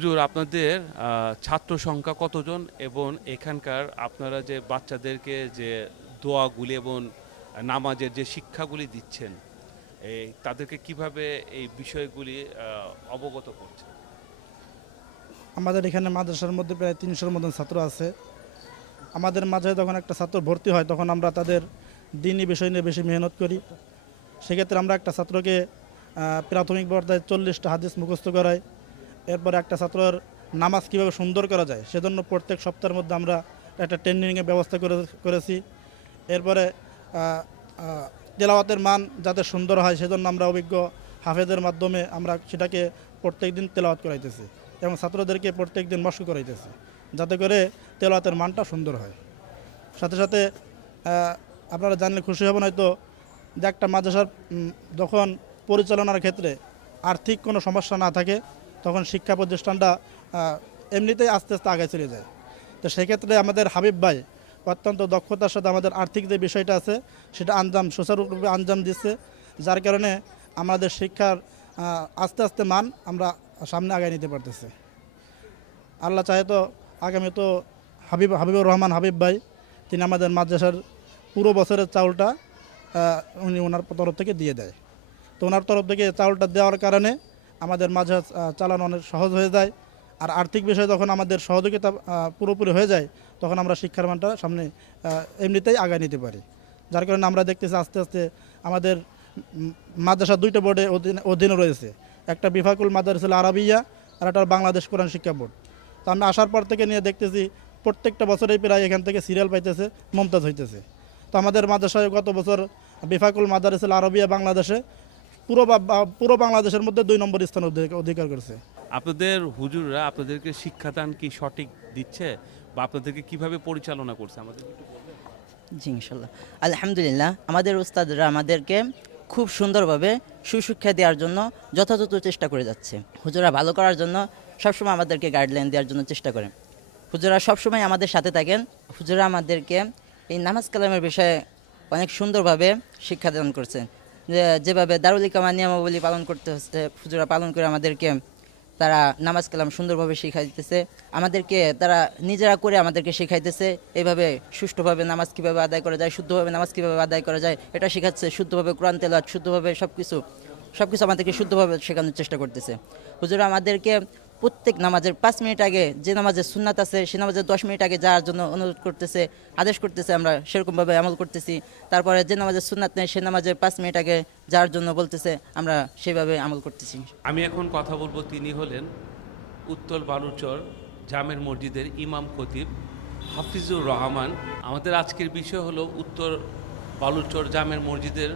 হুজুর, আপনাদের ছাত্র সংখ্যা কতজন এবং এখানকার আপনারা যে বাচ্চাদেরকে যে দোয়াগুলি এবং নামাজের যে শিক্ষাগুলি দিচ্ছেন, তাদেরকে কিভাবে এই বিষয়গুলি অবগত করছেন? আমাদের এখানে মাদ্রাসার মধ্যে প্রায় ৩০০-র মতন ছাত্র আছে। আমাদের মাঝে যখন একটা ছাত্র ভর্তি হয় তখন আমরা তাদের দিনই বিষয় নিয়ে বেশি মেহনত করি। সেক্ষেত্রে আমরা একটা ছাত্রকে প্রাথমিক পর্যায়ে 40টা হাদিস মুখস্থ করাই। এরপরে একটা ছাত্রর নামাজ কীভাবে সুন্দর করা যায় সেজন্য প্রত্যেক সপ্তাহের মধ্যে আমরা একটা ট্রেনিংয়ের ব্যবস্থা করেছি। এরপরে তেলাওয়াতের মান যাতে সুন্দর হয় সেজন্য আমরা অভিজ্ঞ হাফেজের মাধ্যমে আমরা সেটাকে প্রত্যেক দিন তেলাওয়াত করাইতেছি এবং ছাত্রদেরকে প্রত্যেক দিন মশক করাইতেছি যাতে করে তেলাওয়াতের মানটা সুন্দর হয়। সাথে সাথে আপনারা জানলে খুশি হবেন হয়তো যে একটা মাদ্রাসার যখন পরিচালনার ক্ষেত্রে আর্থিক কোনো সমস্যা না থাকে তখন শিক্ষা প্রতিষ্ঠানটা এমনিতেই আস্তে আস্তে আগে চলে যায়। তো সেক্ষেত্রে আমাদের হাবিব ভাই অত্যন্ত দক্ষতার সাথে আমাদের আর্থিক যে বিষয়টা আছে সেটা সুচারুরূপে আঞ্জাম দিচ্ছে, যার কারণে আমাদের শিক্ষার আস্তে আস্তে মান আমরা সামনে আগায় নিতে পারতেছি। আল্লাহ চাহে তো আগামী তো হাবিবুর রহমান হাবিব ভাই তিনি আমাদের মাদ্রাসার পুরো বছরের চাউলটা উনি ওনার তরফ থেকে দিয়ে দেয়। তো ওনার তরফ থেকে চাউলটা দেওয়ার কারণে আমাদের মাদ্রাসা চালানো অনেক সহজ হয়ে যায়। আর আর্থিক বিষয়ে যখন আমাদের সহযোগিতা পুরোপুরি হয়ে যায় তখন আমরা শিক্ষার মানটা সামনে এমনিতেই আগায় নিতে পারি। যার কারণে আমরা দেখতেছি আস্তে আস্তে আমাদের মাদ্রাসা দুইটা বোর্ডে অধীনে রয়েছে, একটা বিফাকুল মাদ্রাসাল আরাবিয়া আর একটা বাংলাদেশ কোরআন শিক্ষা বোর্ড। তো আমি আসার পর থেকে নিয়ে দেখতেছি প্রত্যেকটা বছরেই প্রায় এখান থেকে সিরিয়াল পাইতেছে, মমতাজ হইতেছে। তো আমাদের মাদ্রাসায় গত বছর বিফাকুল মাদ্রাসাল আরাবিয়া বাংলাদেশে পুরো বাংলাদেশের মধ্যে 2 নম্বর স্থান অধিকার করেছে। আপনাদের হুজুররা আপনাদেরকে শিক্ষাদান কি সঠিক দিচ্ছে বা আপনাদেরকে কিভাবে পরিচালনা করছে আমাদের একটু বলবেন? জি ইনশাল্লাহ, আলহামদুলিল্লাহ আমাদের উস্তাদরা আমাদেরকে খুব সুন্দরভাবে সুশিক্ষা দেওয়ার জন্য যথাযথ চেষ্টা করে যাচ্ছে। হুজুরা ভালো করার জন্য সবসময় আমাদেরকে গাইডলাইন দেওয়ার জন্য চেষ্টা করেন। হুজুরা সবসময় আমাদের সাথে থাকেন। হুজুরা আমাদেরকে এই নামাজ কালামের বিষয়ে অনেক সুন্দরভাবে শিক্ষাদান করছেন। যেভাবে দারুল ইকামা নিয়মাবলী পালন করতে হচ্ছে হুজুরা পালন করে আমাদেরকে তারা নামাজ কালাম সুন্দরভাবে শিখাই দিতেছে, আমাদেরকে তারা নিজেরা করে আমাদেরকে শেখাইতেছে এইভাবে সুষ্ঠুভাবে নামাজ কীভাবে আদায় করা যায়, শুদ্ধভাবে নামাজ কীভাবে আদায় করা যায় এটা শেখাচ্ছে। শুদ্ধভাবে কোরআন তেলাওয়াত, শুদ্ধভাবে সব কিছু আমাদেরকে শুদ্ধভাবে শেখানোর চেষ্টা করতেছে। হুজুরা আমাদেরকে প্রত্যেক নামাজের 5 মিনিট আগে যে নামাজের সুন্নাত আছে সে নামাজের 10 মিনিট আগে যাওয়ার জন্য অনুরোধ করতেছে, আদেশ করতেছে। আমরা সেরকমভাবে আমল করতেছি। তারপরে যে নামাজের সুন্নাত নেই সে নামাজের 5 মিনিট আগে যাওয়ার জন্য বলতেছে, আমরা সেভাবে আমল করতেছি। আমি এখন কথা বলবো, তিনি হলেন উত্তর বালুচর জামের মসজিদের ইমাম খতিব হাফিজুর রহমান। আমাদের আজকের বিষয় হলো উত্তর বালুচর জামের মসজিদের